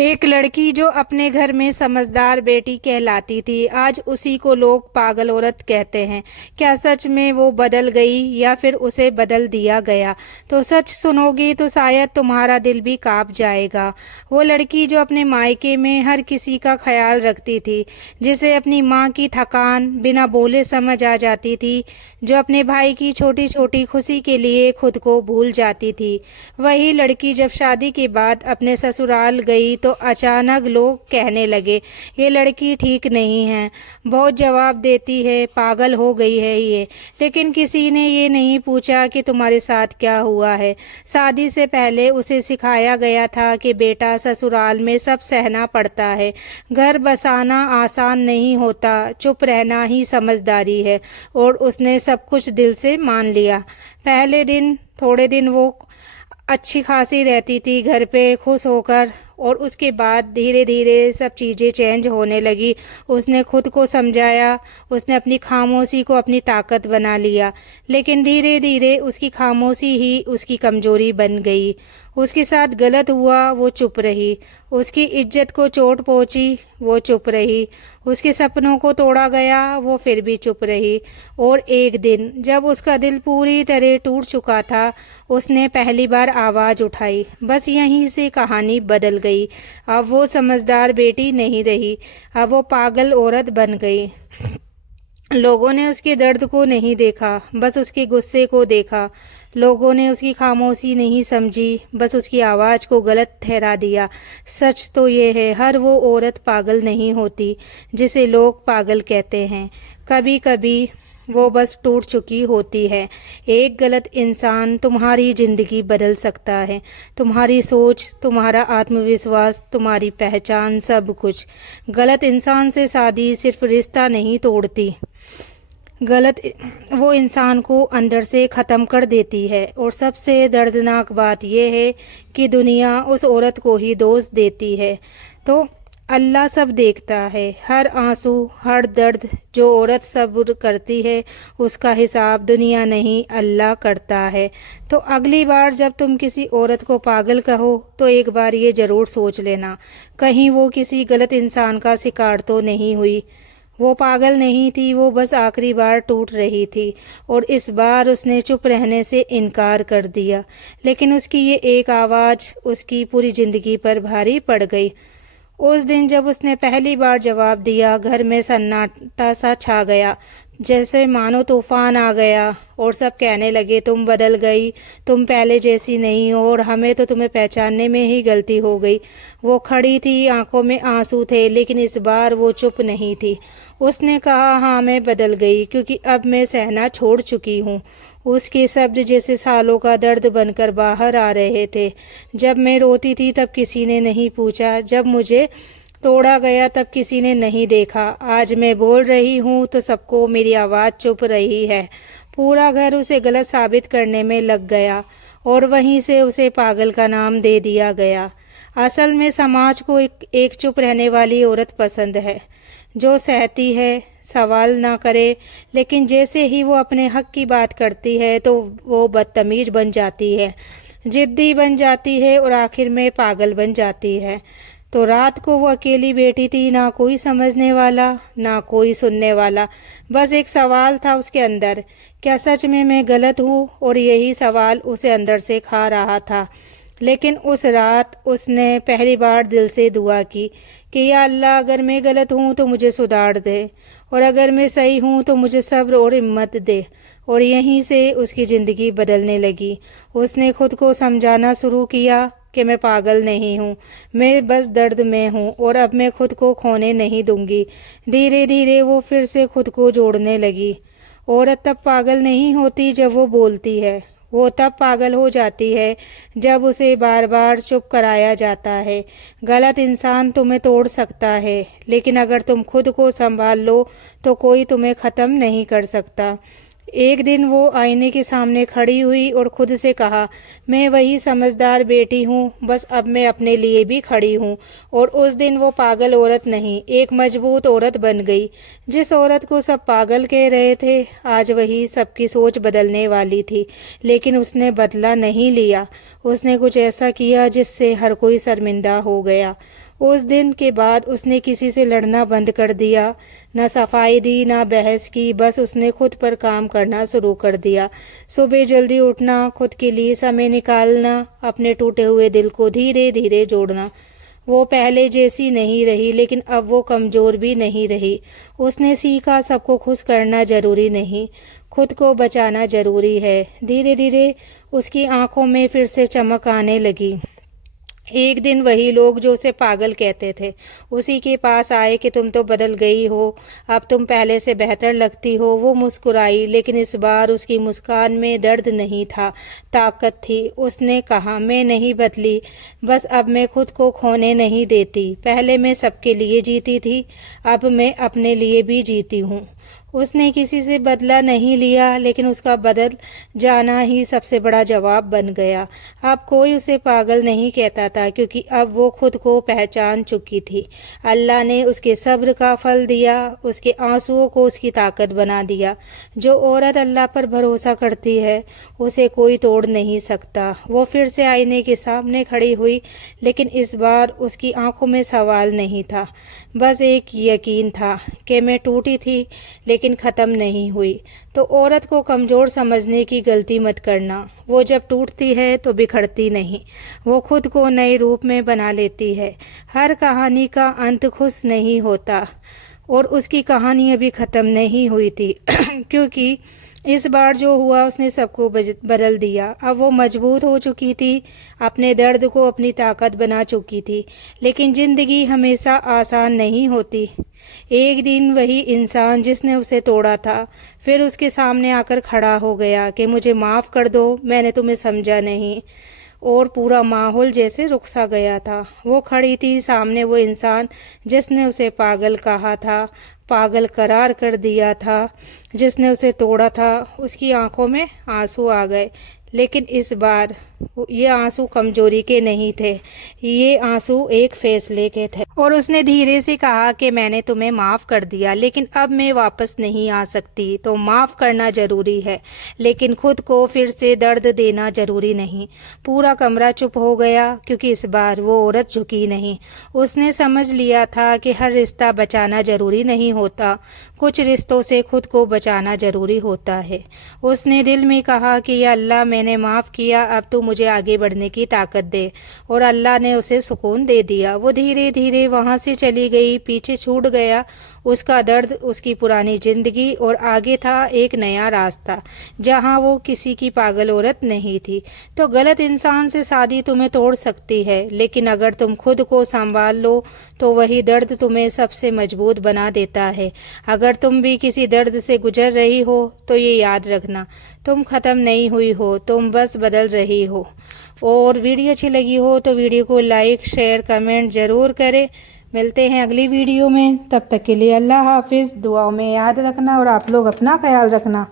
एक लड़की जो अपने घर में समझदार बेटी कहलाती थी, आज उसी को लोग पागल औरत कहते हैं। क्या सच में वो बदल गई या फिर उसे बदल दिया गया? तो सच सुनोगी तो शायद तुम्हारा दिल भी कांप जाएगा। वो लड़की जो अपने मायके में हर किसी का ख्याल रखती थी, जिसे अपनी माँ की थकान बिना बोले समझ आ जाती थी, जो अपने भाई की छोटी छोटी खुशी के लिए खुद को भूल जाती थी, वही लड़की जब शादी के बाद अपने ससुराल गई तो अचानक लोग कहने लगे, ये लड़की ठीक नहीं है, बहुत जवाब देती है, पागल हो गई है ये। लेकिन किसी ने ये नहीं पूछा कि तुम्हारे साथ क्या हुआ है। शादी से पहले उसे सिखाया गया था कि बेटा, ससुराल में सब सहना पड़ता है, घर बसाना आसान नहीं होता, चुप रहना ही समझदारी है। और उसने सब कुछ दिल से मान लिया। पहले दिन थोड़े दिन वो अच्छी खासी रहती थी घर पे खुश होकर, और उसके बाद धीरे धीरे सब चीज़ें चेंज होने लगी। उसने खुद को समझाया, उसने अपनी खामोशी को अपनी ताकत बना लिया। लेकिन धीरे धीरे उसकी खामोशी ही उसकी कमजोरी बन गई। उसके साथ गलत हुआ, वो चुप रही। उसकी इज्जत को चोट पहुंची, वो चुप रही। उसके सपनों को तोड़ा गया, वो फिर भी चुप रही। और एक दिन जब उसका दिल पूरी तरह टूट चुका था, उसने पहली बार आवाज़ उठाई। बस यहीं से कहानी बदल गई। अब वो समझदार बेटी नहीं रही, अब वो पागल औरत बन गई। लोगों ने उसके दर्द को नहीं देखा, बस उसके गुस्से को देखा। लोगों ने उसकी खामोशी नहीं समझी, बस उसकी आवाज़ को गलत ठहरा दिया। सच तो ये है, हर वो औरत पागल नहीं होती जिसे लोग पागल कहते हैं। कभी कभी वो बस टूट चुकी होती है। एक गलत इंसान तुम्हारी ज़िंदगी बदल सकता है, तुम्हारी सोच, तुम्हारा आत्मविश्वास, तुम्हारी पहचान, सब कुछ। गलत इंसान से शादी सिर्फ रिश्ता नहीं तोड़ती, गलत वो इंसान को अंदर से ख़त्म कर देती है। और सबसे दर्दनाक बात यह है कि दुनिया उस औरत को ही दोष देती है। तो अल्लाह सब देखता है, हर आंसू, हर दर्द। जो औरत सब्र करती है उसका हिसाब दुनिया नहीं, अल्लाह करता है। तो अगली बार जब तुम किसी औरत को पागल कहो तो एक बार ये ज़रूर सोच लेना, कहीं वो किसी गलत इंसान का शिकार तो नहीं हुई। वो पागल नहीं थी, वो बस आखिरी बार टूट रही थी, और इस बार उसने चुप रहने से इनकार कर दिया। लेकिन उसकी ये एक आवाज़ उसकी पूरी ज़िंदगी पर भारी पड़ गई। उस दिन जब उसने पहली बार जवाब दिया, घर में सन्नाटा सा छा गया, जैसे मानो तूफान आ गया। और सब कहने लगे, तुम बदल गई, तुम पहले जैसी नहीं हो, और हमें तो तुम्हें पहचानने में ही गलती हो गई। वो खड़ी थी, आंखों में आंसू थे, लेकिन इस बार वो चुप नहीं थी। उसने कहा, हाँ मैं बदल गई, क्योंकि अब मैं सहना छोड़ चुकी हूँ। उसके शब्द जैसे सालों का दर्द बनकर बाहर आ रहे थे। जब मैं रोती थी तब किसी ने नहीं पूछा, जब मुझे तोड़ा गया तब किसी ने नहीं देखा। आज मैं बोल रही हूँ तो सबको मेरी आवाज़ चुप रही है। पूरा घर उसे गलत साबित करने में लग गया, और वहीं से उसे पागल का नाम दे दिया गया। असल में समाज को एक चुप रहने वाली औरत पसंद है, जो सहती है, सवाल ना करे। लेकिन जैसे ही वो अपने हक की बात करती है तो वो बदतमीज बन जाती है, जिद्दी बन जाती है, और आखिर में पागल बन जाती है। तो रात को वो अकेली बैठी थी, ना कोई समझने वाला, ना कोई सुनने वाला। बस एक सवाल था उसके अंदर, क्या सच में मैं गलत हूँ? और यही सवाल उसे अंदर से खा रहा था। लेकिन उस रात उसने पहली बार दिल से दुआ की कि या अल्लाह, अगर मैं गलत हूँ तो मुझे सुधार दे, और अगर मैं सही हूँ तो मुझे सब्र और हिम्मत दे। और यहीं से उसकी ज़िंदगी बदलने लगी। उसने खुद को समझाना शुरू किया कि मैं पागल नहीं हूँ, मैं बस दर्द में हूँ, और अब मैं खुद को खोने नहीं दूंगी। धीरे धीरे वो फिर से खुद को जोड़ने लगी। औरत तब पागल नहीं होती जब वो बोलती है, वो तब पागल हो जाती है जब उसे बार बार चुप कराया जाता है। गलत इंसान तुम्हें तोड़ सकता है, लेकिन अगर तुम खुद को संभाल लो तो कोई तुम्हें ख़त्म नहीं कर सकता। एक दिन वो आईने के सामने खड़ी हुई और खुद से कहा, मैं वही समझदार बेटी हूँ, बस अब मैं अपने लिए भी खड़ी हूँ। और उस दिन वो पागल औरत नहीं, एक मजबूत औरत बन गई। जिस औरत को सब पागल कह रहे थे, आज वही सबकी सोच बदलने वाली थी। लेकिन उसने बदला नहीं लिया, उसने कुछ ऐसा किया जिससे हर कोई शर्मिंदा हो गया। उस दिन के बाद उसने किसी से लड़ना बंद कर दिया, ना सफाई दी ना बहस की, बस उसने खुद पर काम करना शुरू कर दिया। सुबह जल्दी उठना, खुद के लिए समय निकालना, अपने टूटे हुए दिल को धीरे धीरे जोड़ना। वो पहले जैसी नहीं रही, लेकिन अब वो कमज़ोर भी नहीं रही। उसने सीखा सबको खुश करना ज़रूरी नहीं, खुद को बचाना ज़रूरी है। धीरे धीरे उसकी आंखों में फिर से चमक आने लगी। एक दिन वही लोग जो उसे पागल कहते थे उसी के पास आए कि तुम तो बदल गई हो, अब तुम पहले से बेहतर लगती हो। वो मुस्कुराई, लेकिन इस बार उसकी मुस्कान में दर्द नहीं था, ताकत थी। उसने कहा, मैं नहीं बदली, बस अब मैं खुद को खोने नहीं देती। पहले मैं सबके लिए जीती थी, अब मैं अपने लिए भी जीती हूँ। उसने किसी से बदला नहीं लिया, लेकिन उसका बदल जाना ही सबसे बड़ा जवाब बन गया। अब कोई उसे पागल नहीं कहता था, क्योंकि अब वो खुद को पहचान चुकी थी। अल्लाह ने उसके सब्र का फल दिया, उसके आंसुओं को उसकी ताकत बना दिया। जो औरत अल्लाह पर भरोसा करती है उसे कोई तोड़ नहीं सकता। वो फिर से आईने के सामने खड़ी हुई, लेकिन इस बार उसकी आंखों में सवाल नहीं था, बस एक यकीन था कि मैं टूटी थी लेकिन ख़त्म नहीं हुई। तो औरत को कमज़ोर समझने की गलती मत करना। वो जब टूटती है तो बिखरती नहीं, वो खुद को नए रूप में बना लेती है। हर कहानी का अंत खुश नहीं होता, और उसकी कहानी अभी ख़त्म नहीं हुई थी क्योंकि इस बार जो हुआ उसने सबको बदल दिया। अब वो मजबूत हो चुकी थी, अपने दर्द को अपनी ताकत बना चुकी थी। लेकिन ज़िंदगी हमेशा आसान नहीं होती। एक दिन वही इंसान जिसने उसे तोड़ा था फिर उसके सामने आकर खड़ा हो गया कि मुझे माफ़ कर दो, मैंने तुम्हें समझा नहीं। और पूरा माहौल जैसे रुक सा गया था। वो खड़ी थी सामने, वो इंसान जिसने उसे पागल कहा था, पागल करार कर दिया था, जिसने उसे तोड़ा था। उसकी आंखों में आंसू आ गए, लेकिन इस बार ये आंसू कमजोरी के नहीं थे, ये आंसू एक फैसले के थे। और उसने धीरे से कहा कि मैंने तुम्हें माफ़ कर दिया, लेकिन अब मैं वापस नहीं आ सकती। तो माफ़ करना ज़रूरी है, लेकिन खुद को फिर से दर्द देना ज़रूरी नहीं। पूरा कमरा चुप हो गया, क्योंकि इस बार वो औरत झुकी नहीं। उसने समझ लिया था कि हर रिश्ता बचाना ज़रूरी नहीं होता, कुछ रिश्तों से खुद को बचाना ज़रूरी होता है। उसने दिल में कहा कि या अल्लाह, मैंने माफ़ किया, अब तो मुझे आगे बढ़ने की ताकत दे। और अल्लाह ने उसे सुकून दे दिया। वो धीरे धीरे वहाँ से चली गई, पीछे छूट गया उसका दर्द, उसकी पुरानी ज़िंदगी, और आगे था एक नया रास्ता जहाँ वो किसी की पागल औरत नहीं थी। तो गलत इंसान से शादी तुम्हें तोड़ सकती है, लेकिन अगर तुम खुद को संभाल लो तो वही दर्द तुम्हें सबसे मजबूत बना देता है। अगर तुम भी किसी दर्द से गुजर रही हो तो ये याद रखना, तुम ख़त्म नहीं हुई हो, तुम बस बदल रही हो। और वीडियो अच्छी लगी हो तो वीडियो को लाइक शेयर कमेंट ज़रूर करें। मिलते हैं अगली वीडियो में, तब तक के लिए अल्लाह हाफिज़। दुआओं में याद रखना और आप लोग अपना ख्याल रखना।